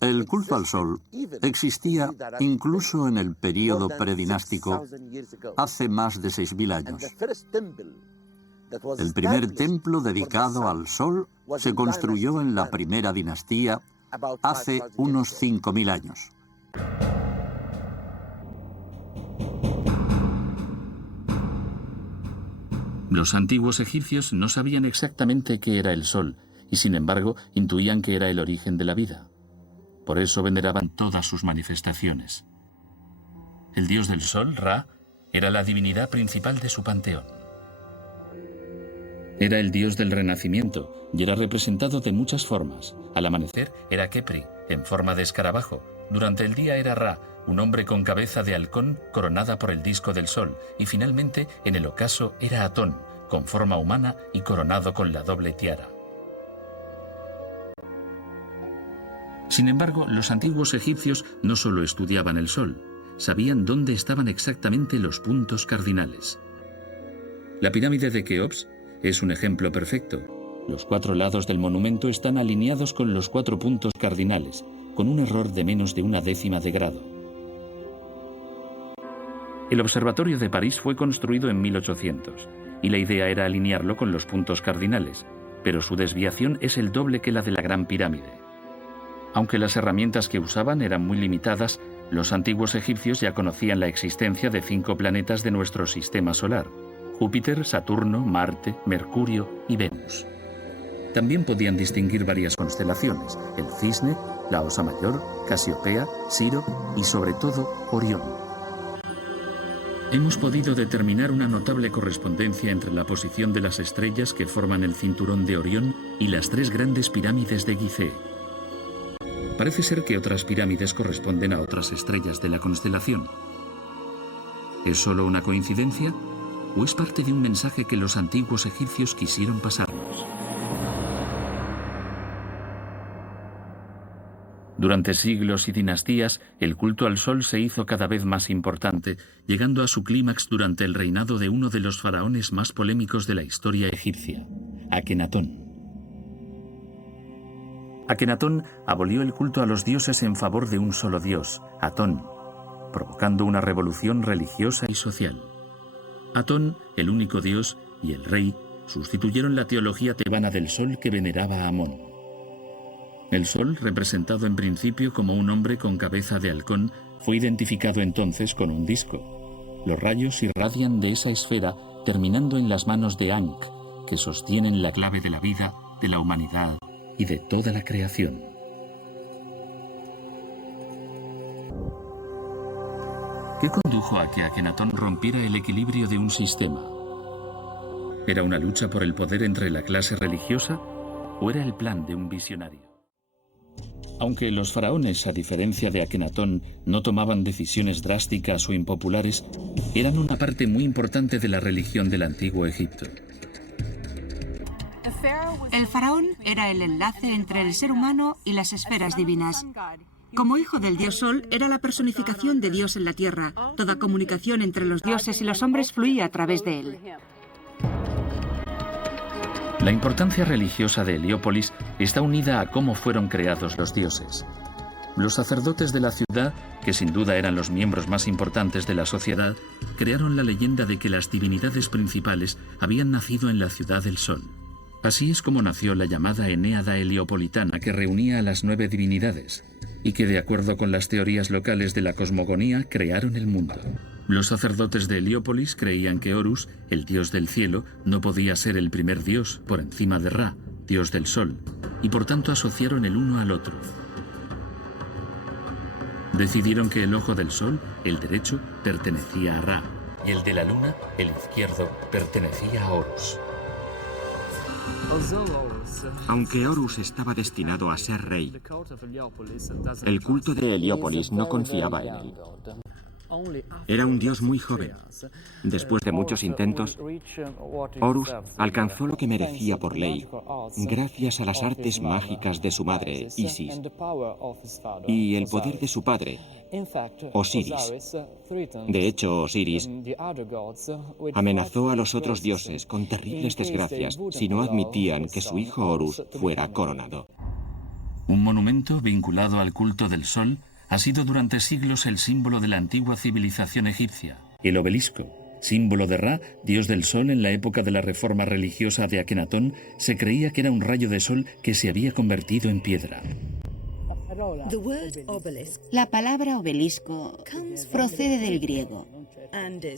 El culto al sol existía incluso en el período predinástico hace más de 6.000 años. El primer templo dedicado al sol se construyó en la primera dinastía hace unos 5.000 años. Los antiguos egipcios no sabían exactamente qué era el sol y sin embargo intuían que era el origen de la vida. Por eso veneraban todas sus manifestaciones. El dios del sol, Ra, era la divinidad principal de su panteón. Era el dios del renacimiento y era representado de muchas formas. Al amanecer era Kepri, en forma de escarabajo. Durante el día era Ra, un hombre con cabeza de halcón coronada por el disco del sol. Y finalmente, en el ocaso, era Atón, con forma humana y coronado con la doble tiara. Sin embargo, los antiguos egipcios no solo estudiaban el sol, sabían dónde estaban exactamente los puntos cardinales. La pirámide de Keops es un ejemplo perfecto. Los 4 lados del monumento están alineados con los 4 puntos cardinales, con un error de menos de 1/10 de grado. El observatorio de París fue construido en 1800, y la idea era alinearlo con los puntos cardinales, pero su desviación es el doble que la de la Gran Pirámide. Aunque las herramientas que usaban eran muy limitadas, los antiguos egipcios ya conocían la existencia de 5 planetas de nuestro sistema solar: Júpiter, Saturno, Marte, Mercurio y Venus. También podían distinguir varias constelaciones: el Cisne, la Osa Mayor, Casiopea, Siro y sobre todo Orión. Hemos podido determinar una notable correspondencia entre la posición de las estrellas que forman el cinturón de Orión y las 3 grandes pirámides de Gizeh. Parece ser que otras pirámides corresponden a otras estrellas de la constelación. ¿Es solo una coincidencia o es parte de un mensaje que los antiguos egipcios quisieron pasarnos? Durante siglos y dinastías, el culto al sol se hizo cada vez más importante, llegando a su clímax durante el reinado de uno de los faraones más polémicos de la historia egipcia, Akenatón. Akenatón abolió el culto a los dioses en favor de un solo dios, Atón, provocando una revolución religiosa y social. Atón, el único dios, y el rey sustituyeron la teología tebana del sol que veneraba a Amón. El sol, representado en principio como un hombre con cabeza de halcón, fue identificado entonces con un disco. Los rayos irradian de esa esfera, terminando en las manos de Ankh, que sostienen la clave de la vida, de la humanidad y de toda la creación. ¿Qué condujo a que Akenatón rompiera el equilibrio de un sistema? ¿Era una lucha por el poder entre la clase religiosa o era el plan de un visionario? Aunque los faraones, a diferencia de Akenatón, no tomaban decisiones drásticas o impopulares, eran una parte muy importante de la religión del antiguo Egipto. El faraón era el enlace entre el ser humano y las esferas divinas. Como hijo del dios Sol, era la personificación de Dios en la tierra. Toda comunicación entre los dioses y los hombres fluía a través de él. La importancia religiosa de Heliópolis está unida a cómo fueron creados los dioses. Los sacerdotes de la ciudad, que sin duda eran los miembros más importantes de la sociedad, crearon la leyenda de que las divinidades principales habían nacido en la ciudad del Sol. Así es como nació la llamada Enéada heliopolitana, que reunía a las 9 divinidades, y que, de acuerdo con las teorías locales de la cosmogonía, crearon el mundo. Los sacerdotes de Heliópolis creían que Horus, el dios del cielo, no podía ser el primer dios por encima de Ra, dios del sol, y por tanto asociaron el uno al otro. Decidieron que el ojo del sol, el derecho, pertenecía a Ra, y el de la luna, el izquierdo, pertenecía a Horus. Aunque Horus estaba destinado a ser rey, el culto de Heliópolis no confiaba en él. Era un dios muy joven. Después de muchos intentos, Horus alcanzó lo que merecía por ley, gracias a las artes mágicas de su madre, Isis, y el poder de su padre, Osiris. De hecho, Osiris amenazó a los otros dioses con terribles desgracias si no admitían que su hijo Horus fuera coronado. Un monumento vinculado al culto del sol ha sido durante siglos el símbolo de la antigua civilización egipcia. El obelisco, símbolo de Ra, dios del sol en la época de la reforma religiosa de Akenatón, se creía que era un rayo de sol que se había convertido en piedra. La palabra obelisco procede del griego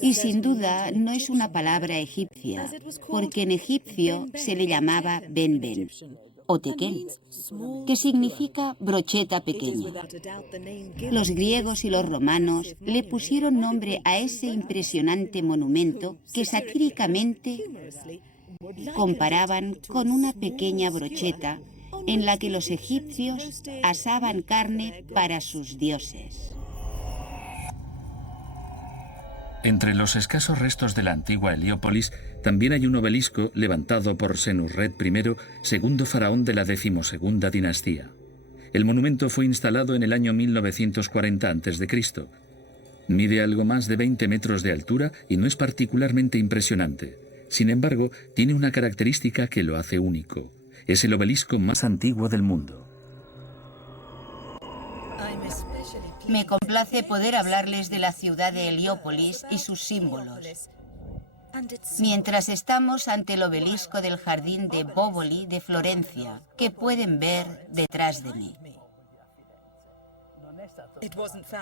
y sin duda no es una palabra egipcia, porque en egipcio se le llamaba ben-ben o tequén, que significa brocheta pequeña. Los griegos y los romanos le pusieron nombre a ese impresionante monumento que satíricamente comparaban con una pequeña brocheta en la que los egipcios asaban carne para sus dioses. Entre los escasos restos de la antigua Heliópolis también hay un obelisco levantado por Senusret I, segundo faraón de la 12ª dinastía. El monumento fue instalado en el año 1940 a.C. Mide algo más de 20 metros de altura y no es particularmente impresionante. Sin embargo, tiene una característica que lo hace único. Es el obelisco más antiguo del mundo. Me complace poder hablarles de la ciudad de Heliópolis y sus símbolos, mientras estamos ante el obelisco del jardín de Bóboli de Florencia, que pueden ver detrás de mí.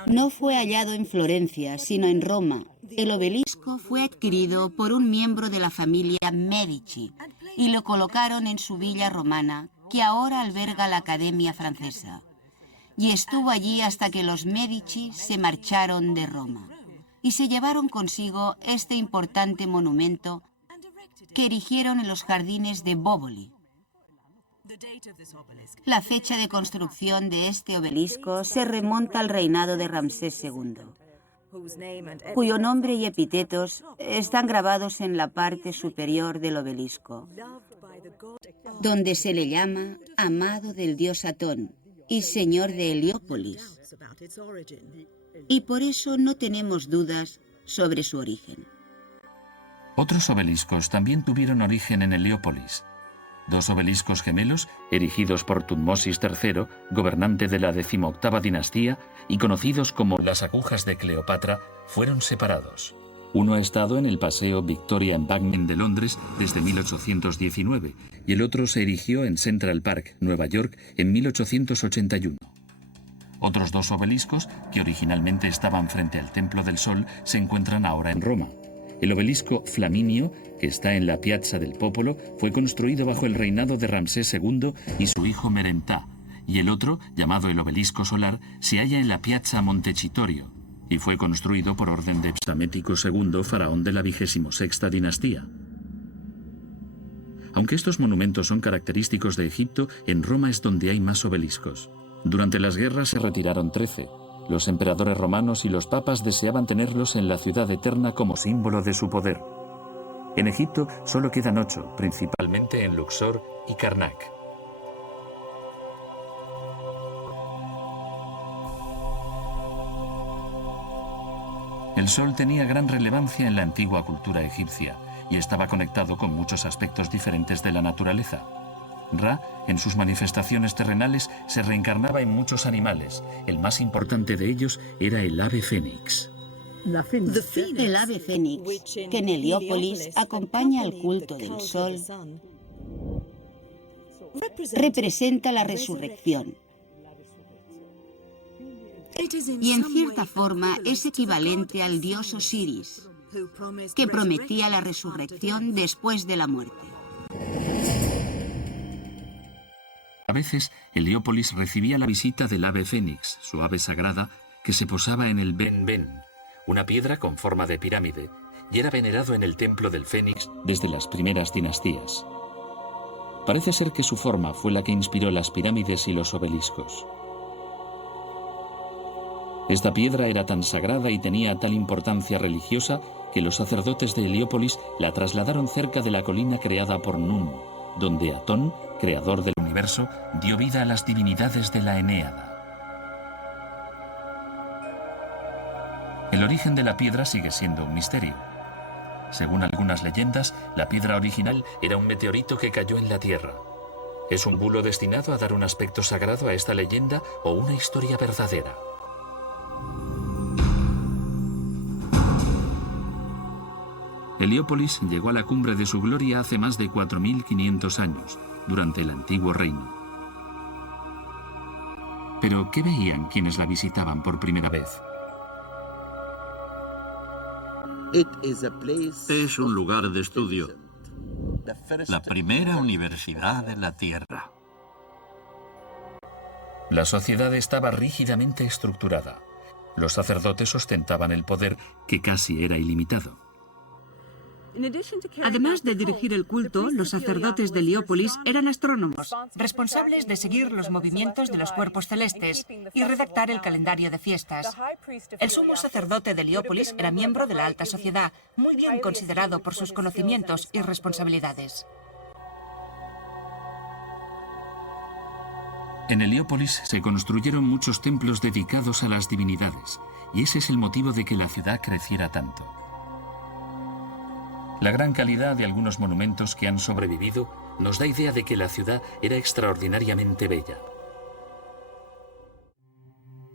No fue hallado en Florencia, sino en Roma. El obelisco fue adquirido por un miembro de la familia Medici y lo colocaron en su villa romana, que ahora alberga la Academia Francesa. Y estuvo allí hasta que los Medici se marcharon de Roma y se llevaron consigo este importante monumento que erigieron en los jardines de Bóboli. La fecha de construcción de este obelisco se remonta al reinado de Ramsés II, cuyo nombre y epítetos están grabados en la parte superior del obelisco, donde se le llama amado del dios Atón y señor de Heliópolis, y por eso no tenemos dudas sobre su origen. Otros obeliscos también tuvieron origen en Heliópolis. 2 obeliscos gemelos, erigidos por Tutmosis III, gobernante de la 18ª dinastía, y conocidos como las agujas de Cleopatra, fueron separados. Uno ha estado en el Paseo Victoria Embankment de Londres desde 1819 y el otro se erigió en Central Park, Nueva York, en 1881. Otros 2 obeliscos, que originalmente estaban frente al Templo del Sol, se encuentran ahora en Roma. El obelisco Flaminio, que está en la Piazza del Popolo, fue construido bajo el reinado de Ramsés II y su hijo Merentá, y el otro, llamado el obelisco solar, se halla en la Piazza Montecitorio, y fue construido por orden de Psamético II, faraón de la 26ª dinastía. Aunque estos monumentos son característicos de Egipto, en Roma es donde hay más obeliscos. Durante las guerras se retiraron 13. Los emperadores romanos y los papas deseaban tenerlos en la ciudad eterna como símbolo de su poder. En Egipto solo quedan 8, principalmente en Luxor y Karnak. El sol tenía gran relevancia en la antigua cultura egipcia y estaba conectado con muchos aspectos diferentes de la naturaleza. Ra, en sus manifestaciones terrenales, se reencarnaba en muchos animales. El más importante de ellos era el ave fénix. El ave fénix, que en Heliópolis acompaña al culto del sol, representa la resurrección. Y en cierta forma es equivalente al dios Osiris, que prometía la resurrección después de la muerte. A veces, Heliópolis recibía la visita del ave fénix, su ave sagrada, que se posaba en el Ben-Ben, una piedra con forma de pirámide, y era venerado en el templo del Fénix desde las primeras dinastías. Parece ser que su forma fue la que inspiró las pirámides y los obeliscos. Esta piedra era tan sagrada y tenía tal importancia religiosa que los sacerdotes de Heliópolis la trasladaron cerca de la colina creada por Nun, donde Atón, creador del universo, dio vida a las divinidades de la Enéada. El origen de la piedra sigue siendo un misterio. Según algunas leyendas, la piedra original era un meteorito que cayó en la Tierra. ¿Es un bulo destinado a dar un aspecto sagrado a esta leyenda o una historia verdadera? Heliópolis llegó a la cumbre de su gloria hace más de 4.500 años, durante el antiguo reino. Pero, ¿qué veían quienes la visitaban por primera vez? Es un lugar de estudio, la primera universidad de la Tierra. La sociedad estaba rígidamente estructurada. Los sacerdotes ostentaban el poder, que casi era ilimitado. Además de dirigir el culto, los sacerdotes de Heliópolis eran astrónomos, responsables de seguir los movimientos de los cuerpos celestes y redactar el calendario de fiestas. El sumo sacerdote de Heliópolis era miembro de la alta sociedad, muy bien considerado por sus conocimientos y responsabilidades. En Heliópolis se construyeron muchos templos dedicados a las divinidades, y ese es el motivo de que la ciudad creciera tanto. La gran calidad de algunos monumentos que han sobrevivido nos da idea de que la ciudad era extraordinariamente bella.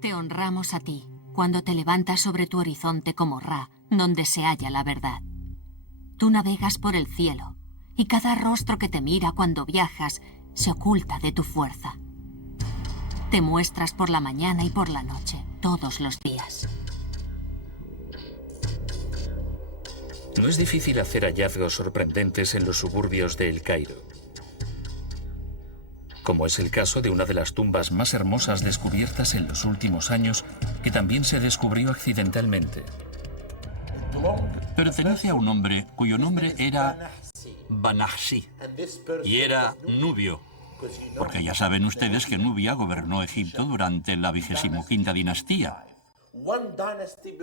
Te honramos a ti, cuando te levantas sobre tu horizonte como Ra, donde se halla la verdad. Tú navegas por el cielo, y cada rostro que te mira cuando viajas se oculta de tu fuerza. Te muestras por la mañana y por la noche, todos los días. No es difícil hacer hallazgos sorprendentes en los suburbios de El Cairo, como es el caso de una de las tumbas más hermosas descubiertas en los últimos años, que también se descubrió accidentalmente. Pertenece a un hombre cuyo nombre era Banahsi y era nubio, porque ya saben ustedes que Nubia gobernó Egipto durante la 25ª dinastía.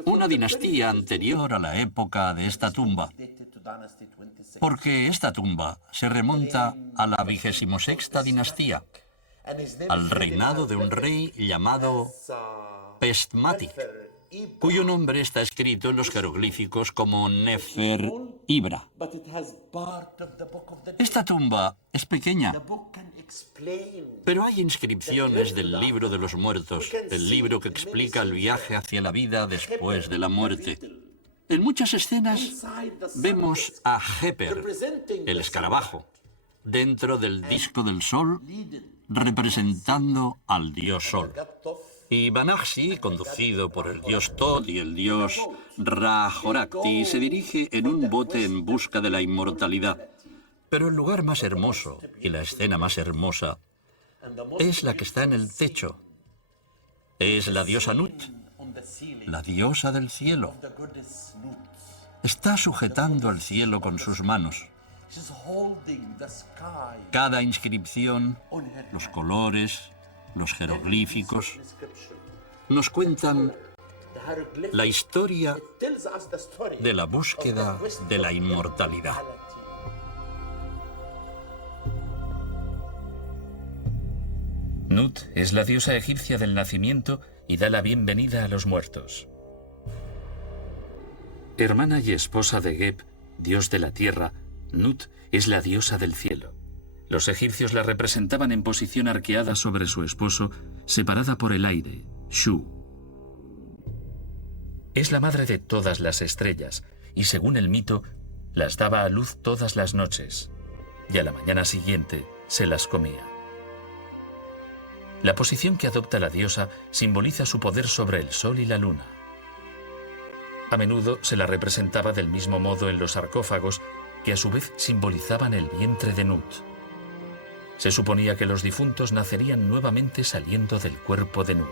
Una dinastía anterior a la época de esta tumba, porque esta tumba se remonta a la 26ª dinastía, al reinado de un rey llamado Pestmati, cuyo nombre está escrito en los jeroglíficos como Nefer Ibra. Esta tumba es pequeña, pero hay inscripciones del libro de los muertos, el libro que explica el viaje hacia la vida después de la muerte. En muchas escenas vemos a Heper, el escarabajo, dentro del disco del sol, representando al dios Sol. Y Banahsi, conducido por el dios Tod y el dios Ra-Horakhti, se dirige en un bote en busca de la inmortalidad. Pero el lugar más hermoso y la escena más hermosa es la que está en el techo. Es la diosa Nut, la diosa del cielo. Está sujetando el cielo con sus manos. Cada inscripción, los colores, los jeroglíficos, nos cuentan la historia de la búsqueda de la inmortalidad. Nut es la diosa egipcia del nacimiento y da la bienvenida a los muertos. Hermana y esposa de Geb, dios de la tierra, Nut es la diosa del cielo. Los egipcios la representaban en posición arqueada sobre su esposo, separada por el aire, Shu. Es la madre de todas las estrellas y, según el mito, las daba a luz todas las noches y a la mañana siguiente se las comía. La posición que adopta la diosa simboliza su poder sobre el sol y la luna. A menudo se la representaba del mismo modo en los sarcófagos, que a su vez simbolizaban el vientre de Nut. Se suponía que los difuntos nacerían nuevamente saliendo del cuerpo de Nut.